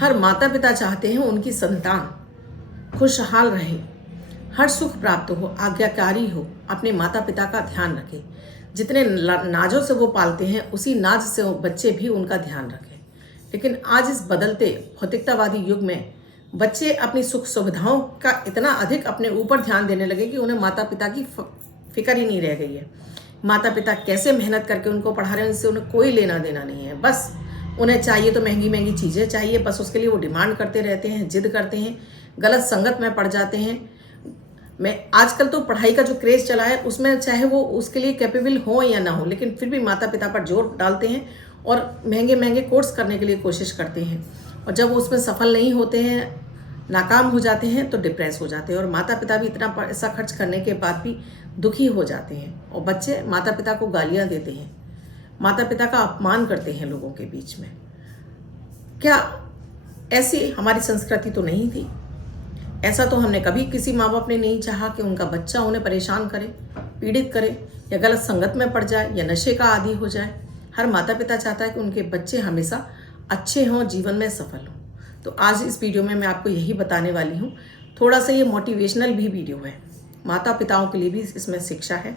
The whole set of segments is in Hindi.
हर माता पिता चाहते हैं उनकी संतान खुशहाल रहे, हर सुख प्राप्त हो, आज्ञाकारी हो, अपने माता पिता का ध्यान रखे। जितने नाजों से वो पालते हैं उसी नाज से वो बच्चे भी उनका ध्यान रखें। लेकिन आज इस बदलते भौतिकतावादी युग में बच्चे अपनी सुख सुविधाओं का इतना अधिक अपने ऊपर ध्यान देने लगे कि उन्हें माता पिता की फिक्र ही नहीं रह गई है। माता पिता कैसे मेहनत करके उनको पढ़ा रहे हैं उनसे उन्हें कोई लेना देना नहीं है। बस उन्हें चाहिए तो महंगी महंगी चीज़ें चाहिए, बस उसके लिए वो डिमांड करते रहते हैं, जिद करते हैं, गलत संगत में पड़ जाते हैं। मैं आजकल तो पढ़ाई का जो क्रेज़ चला है उसमें चाहे वो उसके लिए कैपेबल हो या ना हो, लेकिन फिर भी माता पिता पर जोर डालते हैं और महंगे महंगे कोर्स करने के लिए कोशिश करते हैं। और जब वो उसमें सफल नहीं होते हैं, नाकाम हो जाते हैं, तो डिप्रेस हो जाते हैं। और माता पिता भी इतना पैसा खर्च करने के बाद भी दुखी हो जाते हैं। और बच्चे माता पिता को गालियाँ देते हैं, माता पिता का अपमान करते हैं लोगों के बीच में। क्या ऐसी हमारी संस्कृति तो नहीं थी? ऐसा तो हमने कभी किसी माँ बाप ने नहीं चाहा कि उनका बच्चा उन्हें परेशान करे, पीड़ित करे, या गलत संगत में पड़ जाए, या नशे का आदी हो जाए। हर माता पिता चाहता है कि उनके बच्चे हमेशा अच्छे हों, जीवन में सफल हों। तो आज इस वीडियो में मैं आपको यही बताने वाली हूँ। थोड़ा सा ये मोटिवेशनल भी वीडियो है, माता पिताओं के लिए भी इसमें शिक्षा है।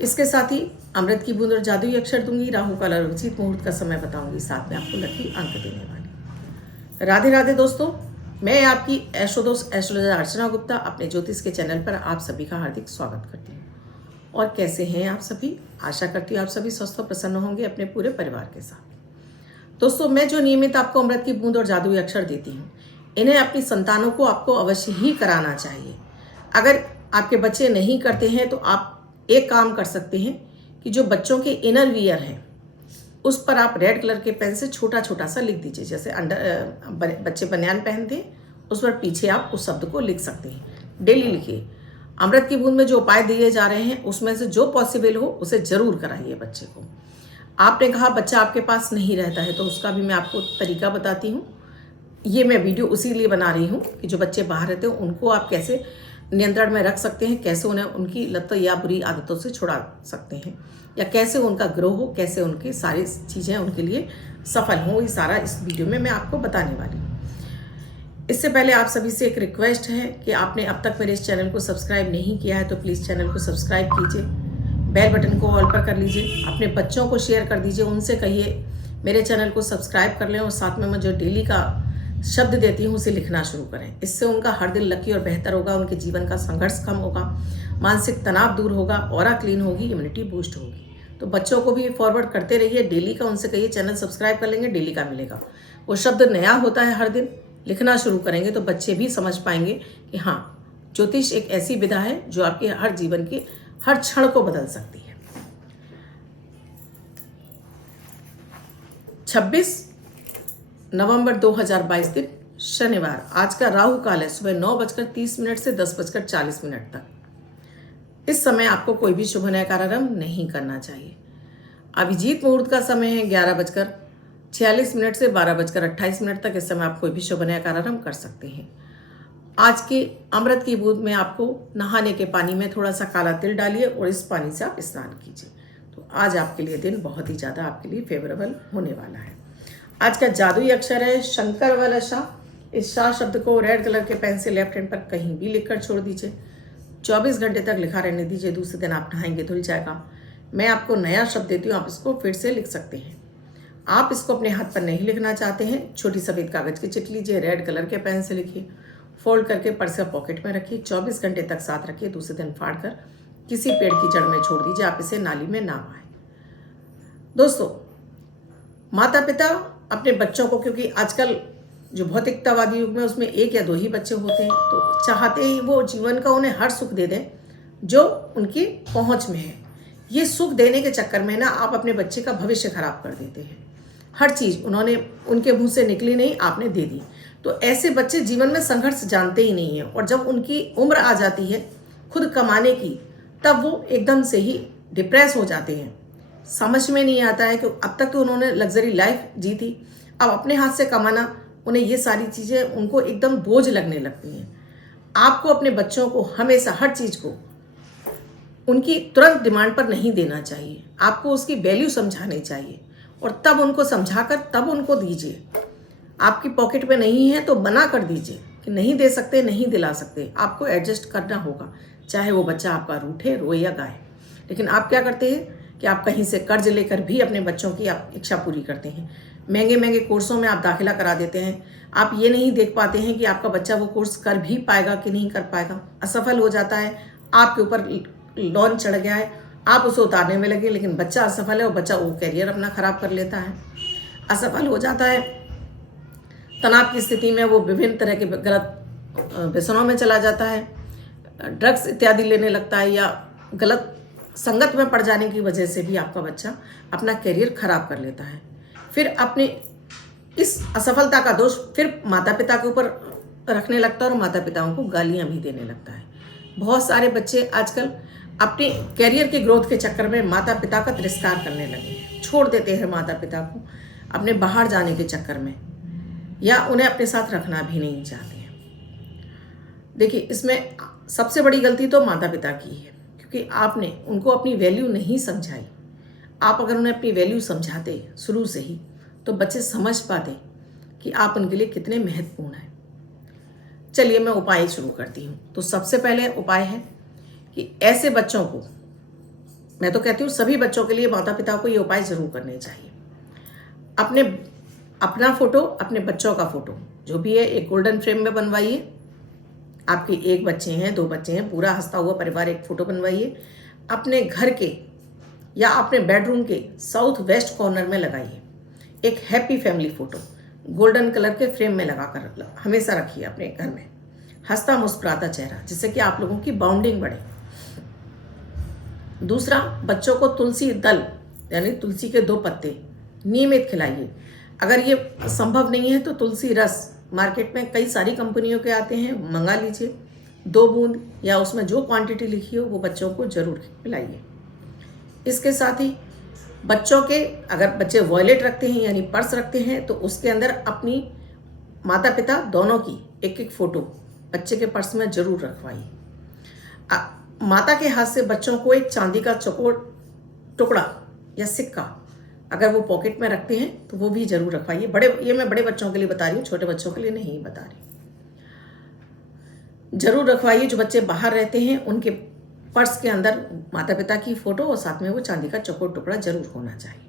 इसके साथ ही अमृत की बूंद और जादुई अक्षर दूंगी, राहु काल और उचित मुहूर्त का समय बताऊंगी, साथ में आपको लकी अंक देने वाली। राधे राधे दोस्तों, मैं आपकी एस्ट्रोदोस्त एस्ट्रोलॉजर अर्चना गुप्ता अपने ज्योतिष के चैनल पर आप सभी का हार्दिक स्वागत करती हूँ। और कैसे हैं आप सभी? आशा करती हूँ आप सभी स्वस्थ और प्रसन्न होंगे अपने पूरे परिवार के साथ। दोस्तों, मैं जो नियमित आपको अमृत की बूंद और जादुई अक्षर देती हूँ, इन्हें अपनी संतानों को आपको अवश्य ही कराना चाहिए। अगर आपके बच्चे नहीं करते हैं तो आप एक काम कर सकते हैं कि जो बच्चों के इनर वियर हैं उस पर आप रेड कलर के पेन से छोटा छोटा सा लिख दीजिए। जैसे बच्चे बनियान पहनते हैं उस पर पीछे आप उस शब्द को लिख सकते हैं। डेली लिखिए। अमृत की बूंद में जो उपाय दिए जा रहे हैं उसमें से जो पॉसिबल हो उसे जरूर कराइए बच्चे को। आपने कहा बच्चा आपके पास नहीं रहता है, तो उसका भी मैं आपको तरीका बताती हूँ। ये मैं वीडियो उसी लिए बना रही हूँ कि जो बच्चे बाहर रहते हैं उनको आप कैसे नियंत्रण में रख सकते हैं, कैसे उन्हें उनकी लत या बुरी आदतों से छुड़ा सकते हैं, या कैसे उनका ग्रो हो, कैसे उनकी सारी चीज़ें उनके लिए सफल हों। ये सारा इस वीडियो में मैं आपको बताने वाली हूँ। इससे पहले आप सभी से एक रिक्वेस्ट है कि आपने अब तक मेरे इस चैनल को सब्सक्राइब नहीं किया है तो प्लीज़ चैनल को सब्सक्राइब कीजिए, बेल बटन को ऑल पर कर लीजिए, अपने बच्चों को शेयर कर दीजिए, उनसे कहिए मेरे चैनल को सब्सक्राइब कर लें, और साथ में मैं जो डेली का शब्द देती हूँ उसे लिखना शुरू करें। इससे उनका हर दिन लकी और बेहतर होगा, उनके जीवन का संघर्ष कम होगा, मानसिक तनाव दूर होगा, ऑरा क्लीन होगी, इम्यूनिटी बूस्ट होगी। तो बच्चों को भी फॉरवर्ड करते रहिए, डेली का उनसे कहिए चैनल सब्सक्राइब कर लेंगे, डेली का मिलेगा। वो शब्द नया होता है, हर दिन लिखना शुरू करेंगे तो बच्चे भी समझ पाएंगे कि हाँ, ज्योतिष एक ऐसी विधा है जो आपके हर जीवन के हर क्षण को बदल सकती है। 26 नवंबर 2022 दिन शनिवार। आज का राहु काल है सुबह 9:30 से 10:40 तक। इस समय आपको कोई भी शुभ नया कार्यारंभ नहीं करना चाहिए। अभिजीत मुहूर्त का समय है 11:46 से 12:28 तक। इस समय आप कोई भी शुभ नया कार्यारंभ कर सकते हैं। आज के अमृत की बूंद में आपको नहाने के पानी में थोड़ा सा काला तिल डालिए और इस पानी से आप स्नान कीजिए। तो आज आपके लिए दिन बहुत ही ज़्यादा आपके लिए फेवरेबल होने वाला है। आज का जादुई अक्षर है शंकर वाला शाह। इस शाह शब्द को रेड कलर के पेन से लेफ्ट हैंड पर कहीं भी लिखकर छोड़ दीजिए। 24 घंटे तक लिखा रहने दीजिए। दूसरे दिन आप नहाएंगे धुल जाएगा। मैं आपको नया शब्द देती हूँ, आप इसको फिर से लिख सकते हैं। आप इसको अपने हाथ पर नहीं लिखना चाहते हैं, छोटी सफ़ेद कागज़ की चिट लीजिए, रेड कलर के पेन से लिखिए, फोल्ड करके पर्स या पॉकेट में रखिए, 24 घंटे तक साथ रखिए। दूसरे दिन फाड़ कर किसी पेड़ की जड़ में छोड़ दीजिए। आप इसे नाली में ना बहाएं। दोस्तों, माता पिता अपने बच्चों को, क्योंकि आजकल जो भौतिकतावादी युग में उसमें 1 या 2 ही बच्चे होते हैं, तो चाहते ही वो जीवन का उन्हें हर सुख दे दें जो उनकी पहुंच में है। ये सुख देने के चक्कर में ना आप अपने बच्चे का भविष्य खराब कर देते हैं। हर चीज़ उन्होंने उनके मुंह से निकली नहीं, आपने दे दी। तो ऐसे बच्चे जीवन में संघर्ष जानते ही नहीं हैं, और जब उनकी उम्र आ जाती है खुद कमाने की, तब वो एकदम से ही डिप्रेस हो जाते हैं। समझ में नहीं आता है कि अब तक तो उन्होंने लग्जरी लाइफ जी थी, अब अपने हाथ से कमाना, उन्हें ये सारी चीज़ें उनको एकदम बोझ लगने लगती हैं। आपको अपने बच्चों को हमेशा हर चीज़ को उनकी तुरंत डिमांड पर नहीं देना चाहिए। आपको उसकी वैल्यू समझानी चाहिए, और तब उनको समझाकर तब उनको दीजिए। आपकी पॉकेट में नहीं है तो मना कर दीजिए कि नहीं दे सकते, नहीं दिला सकते, आपको एडजस्ट करना होगा, चाहे वो बच्चा आपका रूठे, रोए या गाए। लेकिन आप क्या करते हैं कि आप कहीं से कर्ज लेकर भी अपने बच्चों की आप इच्छा पूरी करते हैं। महंगे महंगे कोर्सों में आप दाखिला करा देते हैं। आप ये नहीं देख पाते हैं कि आपका बच्चा वो कोर्स कर भी पाएगा कि नहीं कर पाएगा। असफल हो जाता है, आपके ऊपर लोन चढ़ गया है, आप उसे उतारने में लगे, लेकिन बच्चा असफल है और बच्चा वो कैरियर अपना खराब कर लेता है, असफल हो जाता है। तनाव की स्थिति में वो विभिन्न तरह के गलत व्यसनों में चला जाता है, ड्रग्स इत्यादि लेने लगता है, या गलत संगत में पड़ जाने की वजह से भी आपका बच्चा अपना करियर खराब कर लेता है। फिर अपने इस असफलता का दोष फिर माता पिता के ऊपर रखने लगता है और माता पिताओं को गालियां भी देने लगता है। बहुत सारे बच्चे आजकल अपने करियर के ग्रोथ के चक्कर में माता पिता का तिरस्कार करने लगे हैं, छोड़ देते हैं माता पिता को अपने बाहर जाने के चक्कर में, या उन्हें अपने साथ रखना भी नहीं चाहते हैं। देखिए, इसमें सबसे बड़ी गलती तो माता पिता की है, क्योंकि आपने उनको अपनी वैल्यू नहीं समझाई। आप अगर उन्हें अपनी वैल्यू समझाते शुरू से ही तो बच्चे समझ पाते कि आप उनके लिए कितने महत्वपूर्ण हैं। चलिए मैं उपाय शुरू करती हूँ। तो सबसे पहले उपाय है कि ऐसे बच्चों को, मैं तो कहती हूँ सभी बच्चों के लिए माता पिता को ये उपाय ज़रूर करने चाहिए। अपना फ़ोटो, अपने बच्चों का फ़ोटो जो भी है एक गोल्डन फ्रेम में बनवाइए। आपके एक बच्चे हैं, 2 बच्चे हैं, पूरा हंसता हुआ परिवार एक फ़ोटो बनवाइए। अपने घर के या अपने बेडरूम के साउथ वेस्ट कॉर्नर में लगाइए। एक happy family photo golden colour के फ्रेम में लगा कर हमेशा रखिए अपने घर में, हंसता मुस्कुराता चेहरा, जिससे कि आप लोगों की बॉन्डिंग बढ़े। दूसरा, बच्चों को तुलसी दल यानी तुलसी के 2 पत्ते नियमित खिलाइए। अगर ये संभव नहीं है तो तुलसी रस मार्केट में कई सारी कंपनियों के आते हैं, मंगा लीजिए। 2 बूंद या उसमें जो क्वांटिटी लिखी हो वो बच्चों को ज़रूर खिलाइए। इसके साथ ही बच्चों के, अगर बच्चे वॉलेट रखते हैं यानी पर्स रखते हैं, तो उसके अंदर अपनी माता पिता दोनों की एक एक फ़ोटो बच्चे के पर्स में ज़रूर रखवाइए। माता के हाथ से बच्चों को एक चांदी का चौकोर टुकड़ा या सिक्का अगर वो पॉकेट में रखते हैं तो वो भी ज़रूर रखवाइए। ये मैं बड़े बच्चों के लिए बता रही हूँ, छोटे बच्चों के लिए नहीं बता रही। ज़रूर रखवाइए। जो बच्चे बाहर रहते हैं उनके पर्स के अंदर माता पिता की फ़ोटो और साथ में वो चांदी का चौकोर टुकड़ा ज़रूर होना चाहिए।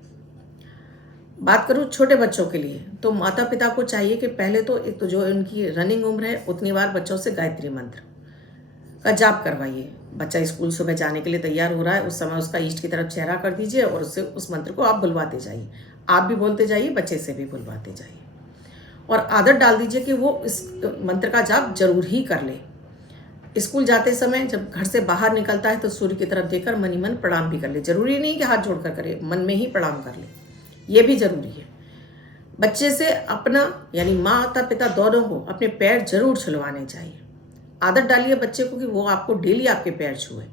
बात करूँ छोटे बच्चों के लिए, तो माता पिता को चाहिए कि पहले तो एक तो जो इनकी रनिंग उम्र है उतनी बार बच्चों से गायत्री मंत्र का जाप करवाइए। बच्चा स्कूल सुबह जाने के लिए तैयार हो रहा है, उस समय उसका ईष्ट की तरफ चेहरा कर दीजिए और उससे उस मंत्र को आप बुलवाते जाइए। आप भी बोलते जाइए, बच्चे से भी बुलवाते जाइए, और आदत डाल दीजिए कि वो इस मंत्र का जाप जरूर ही कर ले। स्कूल जाते समय जब घर से बाहर निकलता है तो सूर्य की तरफ देखकर मन ही मन प्रणाम भी कर ले। जरूरी नहीं कि हाथ जोड़कर करे, मन में ही प्रणाम कर ले, ये भी जरूरी है। बच्चे से अपना यानी माता पिता दोनों को अपने पैर जरूर छुलवाने चाहिए। आदत डालिए बच्चे को कि वो आपको डेली आपके पैर छुए,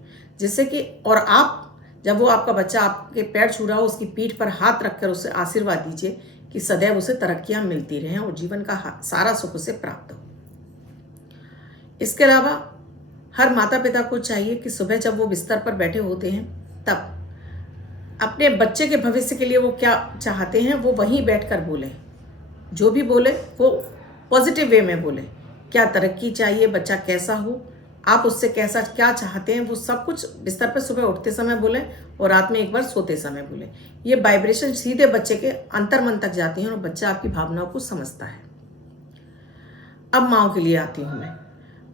जिससे कि, और आप जब वो आपका बच्चा आपके पैर छू रहा हो उसकी पीठ पर हाथ रखकर उसे आशीर्वाद दीजिए कि सदैव उसे तरक्कियां मिलती रहें और जीवन का सारा सुख उसे प्राप्त हो। इसके अलावा हर माता पिता को चाहिए कि सुबह जब वो बिस्तर पर बैठे होते हैं तब अपने बच्चे के भविष्य के लिए वो क्या चाहते हैं वो वहीं बैठकर बोलें। जो भी बोले वो पॉजिटिव वे में बोले। क्या तरक्की चाहिए, बच्चा कैसा हो, आप उससे कैसा क्या चाहते हैं, वो सब कुछ बिस्तर पर सुबह उठते समय बोलें और रात में एक बार सोते समय बोलें। ये वाइब्रेशन सीधे बच्चे के अंतर्मन तक जाती हैं और बच्चा आपकी भावनाओं को समझता है। अब माँओं के लिए आती हूँ मैं।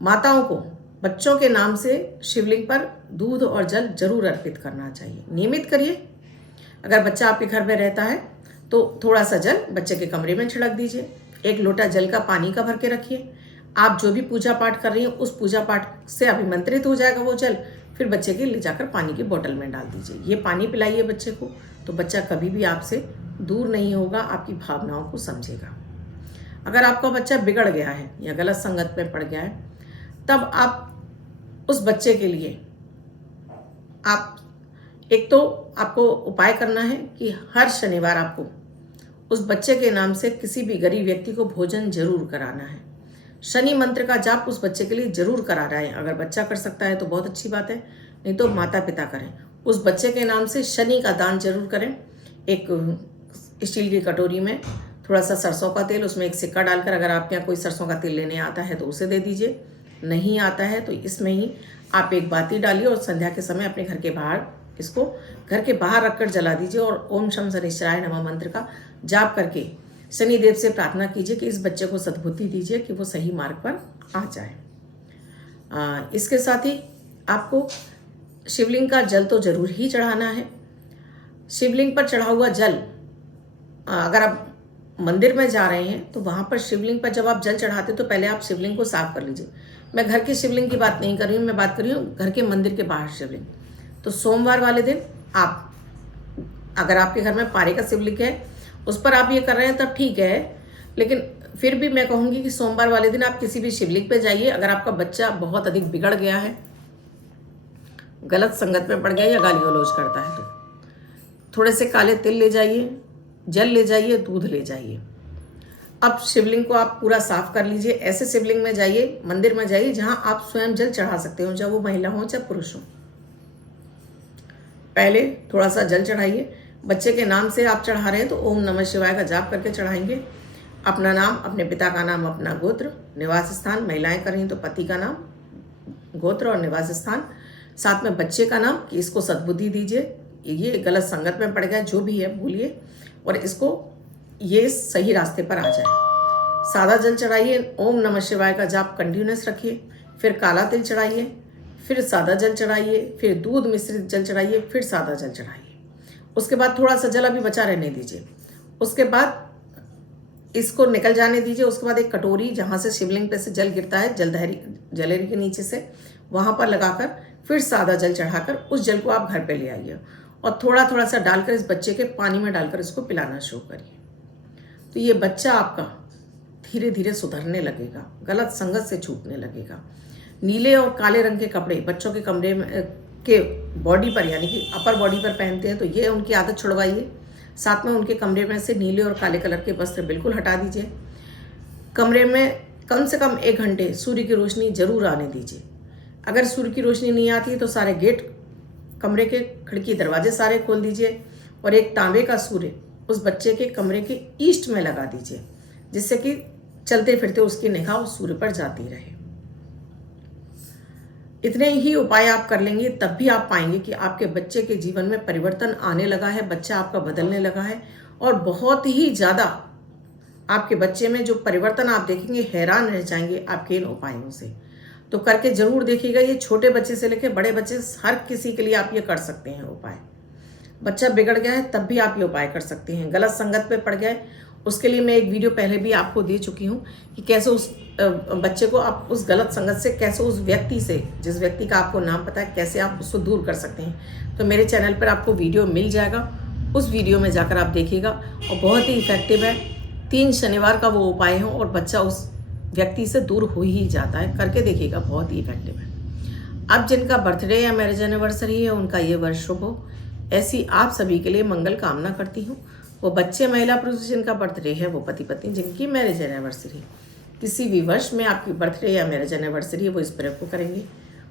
माताओं को बच्चों के नाम से शिवलिंग पर दूध और जल जरूर अर्पित करना चाहिए। नियमित करिए। अगर बच्चा आपके घर में रहता है तो थोड़ा सा जल बच्चे के कमरे में छिड़क दीजिए। 1 लोटा जल का पानी का भर के रखिए। आप जो भी पूजा पाठ कर रही हैं उस पूजा पाठ से अभिमंत्रित हो जाएगा वो जल, फिर बच्चे के ले जाकर पानी की बोतल में डाल दीजिए। ये पानी पिलाइए बच्चे को, तो बच्चा कभी भी आपसे दूर नहीं होगा, आपकी भावनाओं को समझेगा। अगर आपका बच्चा बिगड़ गया है या गलत संगत में पड़ गया है, तब आप उस बच्चे के लिए एक तो आपको उपाय करना है कि हर शनिवार आपको उस बच्चे के नाम से किसी भी गरीब व्यक्ति को भोजन जरूर कराना है। शनि मंत्र का जाप उस बच्चे के लिए जरूर करा रहा है। अगर बच्चा कर सकता है तो बहुत अच्छी बात है, नहीं तो माता पिता करें। उस बच्चे के नाम से शनि का दान जरूर करें। एक स्टील की कटोरी में थोड़ा सा सरसों का तेल, उसमें एक सिक्का डालकर, अगर आपके यहाँ कोई सरसों का तेल लेने आता है तो उसे दे दीजिए, नहीं आता है तो इसमें ही आप एक बाती डालिए और संध्या के समय अपने घर के बाहर इसको घर के बाहर रखकर जला दीजिए और ओम शम शनिश्चराय नमः मंत्र का जाप करके शनिदेव से प्रार्थना कीजिए कि इस बच्चे को सद्बुद्धि दीजिए कि वो सही मार्ग पर आ जाए। इसके साथ ही आपको शिवलिंग का जल तो जरूर ही चढ़ाना है। शिवलिंग पर चढ़ा हुआ जल, अगर आप मंदिर में जा रहे हैं तो वहाँ पर शिवलिंग पर जब आप जल चढ़ाते तो पहले आप शिवलिंग को साफ कर लीजिए। मैं घर के शिवलिंग की बात नहीं कर रही हूँ, मैं बात कर रही हूँ घर के मंदिर के बाहर शिवलिंग। तो सोमवार वाले दिन आप, अगर आपके घर में पारे का शिवलिंग है उस पर आप ये कर रहे हैं तब ठीक है, लेकिन फिर भी मैं कहूँगी कि सोमवार वाले दिन आप किसी भी शिवलिंग पे जाइए। अगर आपका बच्चा बहुत अधिक बिगड़ गया है, गलत संगत में पड़ गया या गाली गलौज करता है, तो थोड़े से काले तिल ले जाइए, जल ले जाइए, दूध ले जाइए। अब शिवलिंग को आप पूरा साफ कर लीजिए। ऐसे शिवलिंग में जाइए, मंदिर में जाइए जहां आप स्वयं जल चढ़ा सकते हो, चाहे वो महिला हो चाहे पुरुष हो। पहले थोड़ा सा जल चढ़ाइए। बच्चे के नाम से आप चढ़ा रहे हैं तो ओम नमः शिवाय का जाप करके चढ़ाएंगे। अपना नाम, अपने पिता का नाम, अपना गोत्र, निवास स्थान, महिलाएं कर रही तो पति का नाम, गोत्र और निवास स्थान, साथ में बच्चे का नाम कि इसको सद्बुद्धि दीजिए, ये गलत संगत में पड़ गया, जो भी है भूलिए और इसको ये सही रास्ते पर आ जाए। सादा जल चढ़ाइए, ओम नमः शिवाय का जाप कंटिन्यूस रखिए, फिर काला तिल चढ़ाइए, फिर सादा जल चढ़ाइए, फिर दूध मिश्रित जल चढ़ाइए, फिर सादा जल चढ़ाइए। उसके बाद थोड़ा सा जल अभी बचा रहने दीजिए। उसके बाद इसको निकल जाने दीजिए। उसके बाद एक कटोरी जहाँ से शिवलिंग पे से जल गिरता है, जलेरी के नीचे से, वहाँ पर लगाकर फिर सादा जल चढ़ाकर उस जल को आप घर पे ले आइए और थोड़ा थोड़ा सा डालकर इस बच्चे के पानी में डालकर इसको पिलाना शुरू करिए। तो ये बच्चा आपका धीरे धीरे सुधरने लगेगा, गलत संगत से छूटने लगेगा। नीले और काले रंग के कपड़े बच्चों के कमरे में के बॉडी पर, यानी कि अपर बॉडी पर पहनते हैं, तो ये उनकी आदत छुड़वाइए। साथ में उनके कमरे में से नीले और काले कलर के वस्त्र बिल्कुल हटा दीजिए। कमरे में कम से कम 1 घंटे सूर्य की रोशनी जरूर आने दीजिए। अगर सूर्य की रोशनी नहीं आती तो सारे गेट, कमरे के खिड़की दरवाजे सारे खोल दीजिए और एक तांबे का सूर्य उस बच्चे के कमरे के ईस्ट में लगा दीजिए, जिससे कि चलते फिरते उसकी निगाह उस सूर्य पर जाती रहे। इतने ही उपाय आप कर लेंगे तब भी आप पाएंगे कि आपके बच्चे के जीवन में परिवर्तन आने लगा है, बच्चा आपका बदलने लगा है और बहुत ही ज़्यादा आपके बच्चे में जो परिवर्तन आप देखेंगे, हैरान रह जाएंगे आपके इन उपायों से। तो करके जरूर देखिएगा। ये छोटे बच्चे से लेकर बड़े बच्चे, हर किसी के लिए आप ये कर सकते हैं उपाय। बच्चा बिगड़ गया है तब भी आप ये उपाय कर सकते हैं। गलत संगत पे पड़ गया है, उसके लिए मैं एक वीडियो पहले भी आपको दे चुकी हूँ कि कैसे उस बच्चे को आप उस गलत संगत से, कैसे उस व्यक्ति से, जिस व्यक्ति का आपको नाम पता है, कैसे आप उसको दूर कर सकते हैं। तो मेरे चैनल पर आपको वीडियो मिल जाएगा, उस वीडियो में जाकर आप देखिएगा और बहुत ही इफेक्टिव है। 3 शनिवार का वो उपाय है और बच्चा उस व्यक्ति से दूर हो ही जाता है। करके देखिएगा, बहुत ही इफेक्टिव है। अब जिनका बर्थडे या मैरिज एनिवर्सरी है उनका ये वर्ष शुभ हो, ऐसी आप सभी के लिए मंगल कामना करती हूँ। वो बच्चे, महिला, पुरुष जिनका बर्थडे है, वो पति पत्नी जिनकी मैरिज एनिवर्सरी, किसी भी वर्ष में आपकी बर्थडे या मैरिज एनिवर्सरी है, वो इस प्रयोग को करेंगे।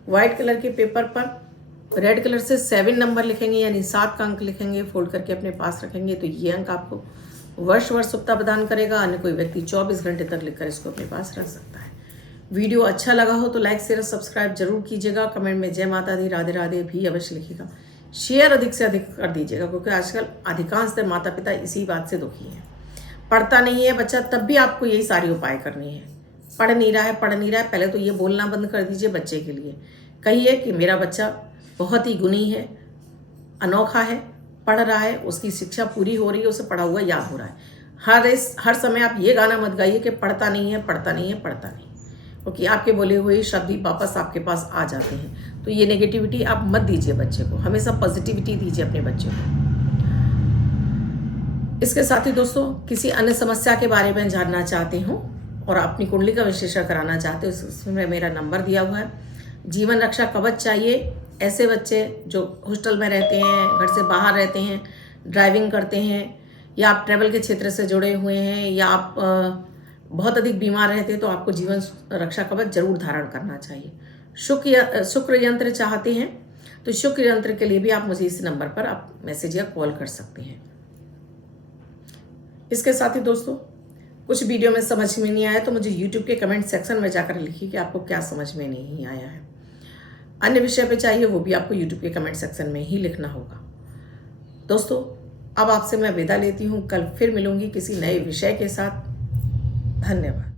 व्हाइट कलर के पेपर पर रेड कलर से 7 नंबर लिखेंगे, यानी 7 का अंक लिखेंगे, फोल्ड करके अपने पास रखेंगे। तो ये अंक आपको वर्ष शुभता प्रदान करेगा। अन्य कोई व्यक्ति 24 घंटे तक लिखकर इसको अपने पास रख सकता है। वीडियो अच्छा लगा हो तो लाइक, शेयर, सब्सक्राइब जरूर कीजिएगा। कमेंट में जय माता दी, राधे राधे भी अवश्य लिखिएगा। शेयर अधिक से अधिक कर दीजिएगा, क्योंकि आजकल अधिकांश माता पिता इसी बात से दुखी हैं। पढ़ता नहीं है बच्चा, तब भी आपको यही सारे उपाय करने हैं। पढ़ नहीं रहा है, पहले तो ये बोलना बंद कर दीजिए बच्चे के लिए। कहिए कि मेरा बच्चा बहुत ही गुणी है, अनोखा है, पढ़ रहा है, उसकी शिक्षा पूरी हो रही है, उसे पढ़ा हुआ याद हो रहा है। हर समय आप ये गाना मत गाइए कि पढ़ता नहीं है, क्योंकि आपके बोले हुए शब्द ही वापस आपके पास आ जाते हैं। तो ये नेगेटिविटी आप मत दीजिए बच्चे को, हमेशा पॉजिटिविटी दीजिए अपने बच्चे को। इसके साथ ही दोस्तों, किसी अन्य समस्या के बारे में जानना चाहते हो और अपनी कुंडली का विश्लेषण कराना चाहते हो, इसमें मेरा नंबर दिया हुआ है। जीवन रक्षा कवच चाहिए, ऐसे बच्चे जो हॉस्टल में रहते हैं, घर से बाहर रहते हैं, ड्राइविंग करते हैं, या आप ट्रैवल के क्षेत्र से जुड़े हुए हैं, या आप बहुत अधिक बीमार रहते हैं, तो आपको जीवन रक्षा कवच जरूर धारण करना चाहिए। शुक्र यंत्र चाहते हैं तो शुक्र यंत्र के लिए भी आप मुझे इस नंबर पर आप मैसेज या कॉल कर सकते हैं। इसके साथ ही दोस्तों, कुछ वीडियो में समझ में नहीं आया तो मुझे यूट्यूब के कमेंट सेक्शन में जाकर लिखिए कि आपको क्या समझ में नहीं आया है। अन्य विषय पे चाहिए वो भी आपको यूट्यूब के कमेंट सेक्शन में ही लिखना होगा। दोस्तों, अब आपसे मैं विदा लेती हूँ। कल फिर मिलूंगी किसी नए विषय के साथ। धन्यवाद।